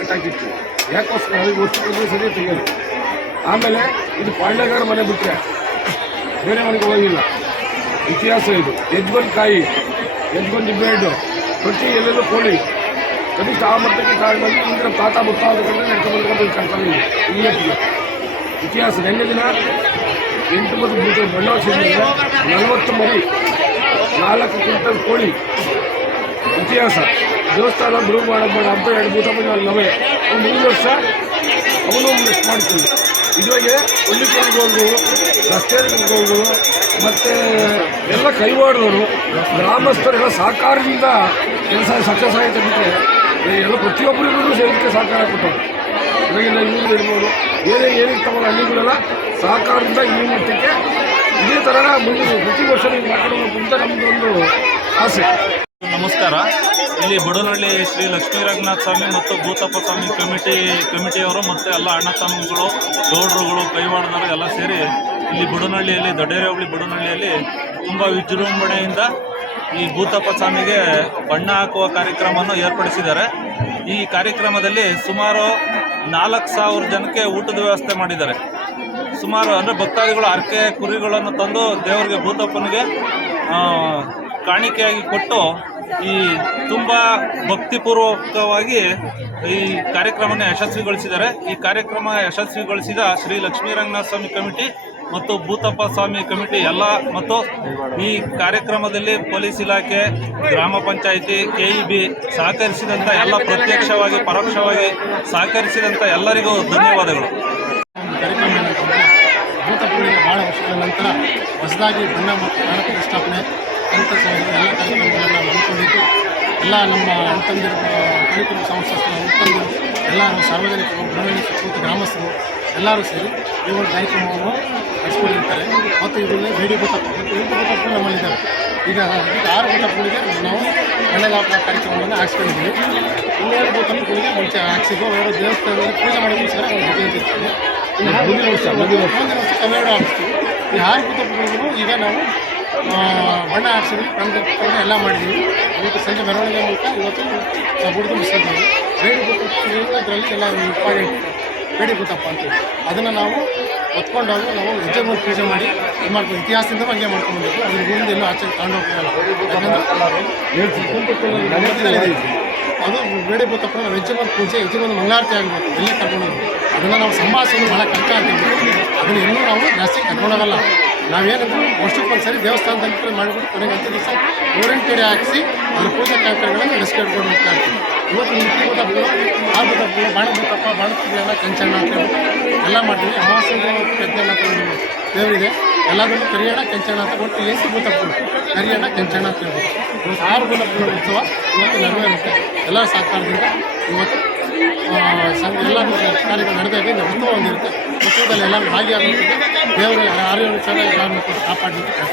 ಕಟ್ಟಾಕಿತ್ತು ಯಾಕೋಸ್ಕರ ವರ್ಷಕ್ಕೆ ಸರಿ ತೆಗೆಯೋದು. ಆಮೇಲೆ ಇದು ಪಾಂಡೇಗಾರ ಮನೆ ಬಿಟ್ಟರೆ ಬೇರೆ ಮನೆಗೆ ಹೋಗಿಲ್ಲ. ಇತಿಹಾಸ ಇದು. ಯಜ್ಗೊಂದು ಕಾಯಿ, ಯಜ್ಗೊಂದು ಬ್ರೆಡ್, ಪ್ರತಿ ಎಲ್ಲೆಲ್ಲೂ ಕೋಳಿ, ಕನಿಷ್ಠ ಆ ಮಟ್ಟಕ್ಕೆ ಕಾರಣವಾಗಿ ಇಂದ್ರ ತಾತ ಮುತ್ತಾದಗಳಿಂದ ನಡ್ಕೊಂಡು ಕರ್ಕೊಂಡು ಇವತ್ತಿಗೆ ಇತಿಹಾಸ. ನಿನ್ನೆ ದಿನ 8 ಮಂದಿ ಬಣ್ಣವಾಸಿದ್ರೆ 40 ಮರಿ, 4 ಕ್ವಿಂಟಲ್ ಕೋಳಿ. ಇತಿಹಾಸ. ದೇವಸ್ಥಾನ ಬಿಡುಗಡೆ ಮಾಡಬೇಡ ಅಂತ 2 ಭೂತಪ್ಪ ನವೆ 3 ವರ್ಷ ಅವನು ಮಿಸ್ ಮಾಡಿಕೊಂಡು ಇದುವರೆಗೆ ಹಳ್ಳಿಕಲ್ಗೋರ್ಗಳು, ರಸ್ತೆಗಳಿಗೋರ್ಗಳು ಮತ್ತು ಎಲ್ಲ ಕೈವಾಡದವರು, ಗ್ರಾಮಸ್ಥರೆಲ್ಲ ಸಹಕಾರದಿಂದ ಕೆಲಸ ಸಕ್ಸಸ್ ಆಯಿತು. ಬಿಟ್ಟರೆ ಎಲ್ಲ ಪ್ರತಿಯೊಬ್ಬರಿಗೂ ಸೇರಿಕೆ ಸಹಕಾರ ಕೊಟ್ಟರು. ಇವಾಗಿನ ಇವರು ಇರ್ಬೋದು, ಏನಿರ್ತಾವಲ್ಲ ಹಳ್ಳಿಗಳೆಲ್ಲ ಸಹಕಾರದಿಂದ ಈ ಮಟ್ಟಕ್ಕೆ ಇದೇ ಥರ ಮುಂದೆ ಪ್ರತಿ ವರ್ಷ ಮಾಡ್ಕೊಳ್ಳೋದು ಅಂತ ನಮ್ಮದೊಂದು ಆಸೆ. ನಮಸ್ಕಾರ. ಇಲ್ಲಿ ಬುಡನಹಳ್ಳಿ ಶ್ರೀ ಲಕ್ಷ್ಮೀ ರಂಗನಾಥ ಸ್ವಾಮಿ ಮತ್ತು ಭೂತಪ್ಪ ಸ್ವಾಮಿ ಕಮಿಟಿಯವರು ಮತ್ತು ಎಲ್ಲ ಅಣ್ಣ ತಮ್ಮಗಳು, ಗೌಡ್ರುಗಳು, ಕೈವಾಡದವರು ಎಲ್ಲ ಸೇರಿ ಇಲ್ಲಿ ಬುಡನಹಳ್ಳಿಯಲ್ಲಿ, ದೊಡ್ಡೇರಿ ಹೋಬಳಿ ಬುಡನಹಳ್ಳಿಯಲ್ಲಿ ತುಂಬ ವಿಜೃಂಭಣೆಯಿಂದ ಈ ಭೂತಪ್ಪ ಸ್ವಾಮಿಗೆ ಬಣ್ಣ ಹಾಕುವ ಕಾರ್ಯಕ್ರಮವನ್ನು ಏರ್ಪಡಿಸಿದ್ದಾರೆ. ಈ ಕಾರ್ಯಕ್ರಮದಲ್ಲಿ ಸುಮಾರು 4,000 ಜನಕ್ಕೆ ಊಟದ ವ್ಯವಸ್ಥೆ ಮಾಡಿದ್ದಾರೆ. ಸುಮಾರು ಅಂದರೆ ಭಕ್ತಾದಿಗಳು ಹರಕೆ ಕುರಿಗಳನ್ನು ತಂದು ದೇವರಿಗೆ, ಭೂತಪ್ಪನಿಗೆ ಕಾಣಿಕೆಯಾಗಿ ಕೊಟ್ಟು ಈ ತುಂಬ ಭಕ್ತಿಪೂರ್ವಕವಾಗಿ ಈ ಕಾರ್ಯಕ್ರಮವನ್ನು ಯಶಸ್ವಿಗೊಳಿಸಿದ್ದಾರೆ. ಈ ಕಾರ್ಯಕ್ರಮ ಯಶಸ್ವಿಗೊಳಿಸಿದ ಶ್ರೀ ಲಕ್ಷ್ಮೀ ರಂಗನಾಥ ಸ್ವಾಮಿ ಕಮಿಟಿ ಮತ್ತು ಭೂತಪ್ಪ ಸ್ವಾಮಿ ಕಮಿಟಿ ಎಲ್ಲ, ಮತ್ತು ಈ ಕಾರ್ಯಕ್ರಮದಲ್ಲಿ ಪೊಲೀಸ್ ಇಲಾಖೆ, ಗ್ರಾಮ ಪಂಚಾಯಿತಿ, KEB ಸಹಕರಿಸಿದಂಥ ಎಲ್ಲ, ಪ್ರತ್ಯಕ್ಷವಾಗಿ ಪರೋಕ್ಷವಾಗಿ ಸಹಕರಿಸಿದಂಥ ಎಲ್ಲರಿಗೂ ಧನ್ಯವಾದಗಳು. ಕಾರ್ಯಕ್ರಮ ಏನಂತಂದರೆ ಭೂತಪ್ಪನಿಗೆ ಭಾಳ ವರ್ಷಗಳ ನಂತರ ಹೊಸದಾಗಿ ಬಣ್ಣ ಮತ್ತು ಪ್ರಾಣ ಪ್ರತಿಷ್ಠಾಪನೆ ಅಂತ ಎಲ್ಲ ಕಾರ್ಯಕ್ರಮಗಳನ್ನು ನಾವು ಹಮ್ಮಿಕೊಂಡಿದ್ದು, ಎಲ್ಲ ನಮ್ಮ ಅಣ್ತಂದಿರು, ಕಲಿಕರು ಸಂಸ್ಥೆ ಅಣ್ತಂದಿರು, ಎಲ್ಲ ಸಾರ್ವಜನಿಕರು, ಬುಡನಹಳ್ಳಿ ಸುತ್ತಮುತ್ತ ಗ್ರಾಮಸ್ಥರು ಎಲ್ಲರೂ ಸೇರಿ ಈ ಒಂದು ಕಾರ್ಯಕ್ರಮವನ್ನು ನಡೆಸ್ಕೊಂಡಿರ್ತಾರೆ. ಮತ್ತು ಇದರಲ್ಲಿ ಬೇಡಿ ಭೂತಪ್ಪ ಮತ್ತು 8 ಭೂತಪ್ಪಗಳು ನಮ್ಮಲ್ಲಿದ್ದಾವೆ. ಈಗ 6 ಭೂತಪ್ಪಗಳಿಗೆ ನಾವು ಬಣ್ಣದ ಕಾರ್ಯಕ್ರಮವನ್ನು ಹಾಕ್ಸ್ಕೊಂಡಿದ್ದೀವಿ. 12 ಭೂತಪ್ಪಗಳಿಗೆ ಮುಂಚೆ ಹಾಕ್ಸಿದ್ದು ಅವರು ದೇವಸ್ಥಾನದಲ್ಲಿ ಪೂಜೆ ಮಾಡೋಕ್ಕೋಸ್ಕರ ಒಂದು ಜೊತೆ ಇರ್ತೀವಿ. ಮುಂದಿನ ವರ್ಷ ಕನ್ನಡ ಹಾಕ್ಸ್ತೀವಿ. ಈ 6 ಭೂತಪ್ಪಗಳಿಗೂ ಈಗ ನಾವು ಬಣ್ಣ ಹಾಕ್ಸಿದ್ವಿ, ಕಣ್ಣು ಎಲ್ಲ ಮಾಡಿದ್ದೀವಿ. ಇವತ್ತು ಸಂಜೆ ಮೆರವಣಿಗೆ ಮೂಲಕ ಇವತ್ತು ನಾವು ಬುಡದು ಮುಗಿಸಿದ್ದೀವಿ. ಬೇಡಿ ಭೂತಪ್ಪ ಅದರಲ್ಲಿ ಎಲ್ಲ ಇಂಪಾರ್ಟೆಂಟ್ ಬೇಡಿ ಭೂತಪ್ಪ ಅಂತೇಳಿ ಅದನ್ನು ನಾವು ಹೊತ್ಕೊಂಡಾಗ ನಾವು ಹೆಜ್ಜೆಗೊಂದು ಪೂಜೆ ಮಾಡಿ ಇದು ಮಾಡ್ತೀವಿ. ಇತಿಹಾಸದಿಂದ ಹಂಗೆ ಮಾಡ್ಕೊಂಡ್ಬಂದಿದ್ದು ಅದ್ರ ಗುರಿಂದ ಎಲ್ಲೂ ಆಚೆ ತಗೊಂಡೋಗಲ್ಲ. ಅದು ಬೇಡಿ ಭೂತಪ್ಪ ನಾವು ಹೆಜ್ಜೆಗೊಂದು ಪೂಜೆ, ಹೆಜ್ಜೆಗೊಂದು ಮಂಗಳಾರತಿ ಆಗಬೇಕು, ಎಲ್ಲೇ ಕರ್ಕೊಂಡೋಗಿ ಅದನ್ನು ನಾವು ಸಂಭಾಷಣೆ ಭಾಳ ಕಷ್ಟ ಆಗ್ತೀವಿ. ಅದನ್ನು ಇನ್ನೂ ನಾವು ಜಾಸ್ತಿ ಕರ್ಕೊಂಡೋಗಲ್ಲ. ನಾವೇನಂದ್ರೆ ವರ್ಷಕ್ಕೆ ಒಂದು ಸರಿ ದೇವಸ್ಥಾನದಲ್ಲಿ ಮಾಡಿಬಿಟ್ಟು ಕೊನೆಗೆ ಅಂಥ ದಿವಸ ಓರೆಂಟೆಡೆ ಹಾಕಿಸಿ ಅದ್ರ ಪೂಜಾ ಕಾರ್ಯಕ್ರಮಗಳನ್ನು ನಡೆಸ್ಕೊಂಡು ಹೋಗ್ತಾ ಇರ್ತೀವಿ. ಇವತ್ತು ಭೂತಪ್ಪಗಳು, 6 ಭೂತಪ್ಪಗಳು, ಬಾಣಭೂತಪ್ಪ, ಬಾಣಪುರಿಯೆಲ್ಲ ಕೆಂಚಣ್ಣ ಅಂತ ಹೇಳ್ಬಿಟ್ಟು ಎಲ್ಲ ಮಾಡ್ತೀವಿ. ಅಮಾವಾಸ್ಯೆ ಪ್ರಜ್ಞೆಲ್ಲ ದೇವರಿದೆ, ಎಲ್ಲದನ್ನು ಕರಿಯಣ್ಣ ಕೆಂಚಣ್ಣ ಅಂತ ಒಟ್ಟು 8 ಭೂತಪ್ಪಗಳು, ಕರಿಯಣ್ಣ ಕೆಂಚಣ್ಣ ಅಂತ ಹೇಳ್ಬಿಟ್ಟು ಇವತ್ತು 6 ಭೂತಪ್ಪಗಳ ಉತ್ಸವ ಇವತ್ತು ನೆರವೇರುತ್ತೆ. ಎಲ್ಲ ಸಹಕಾರದಿಂದ ಇವತ್ತು ಎಲ್ಲರೂ ಕಾರ್ಯಗಳು ನಡೆದಾಗ ಉತ್ಸವ ಹೊಂದಿರುತ್ತೆ. ಉತ್ಸವದಲ್ಲಿ ಎಲ್ಲರೂ ಭಾಗಿಯಾಗುತ್ತೆ. ದೇವರ ಆರೋಗ್ಯ ಎಲ್ಲರನ್ನು ಕಾಪಾಡಲಿಕ್ಕೆ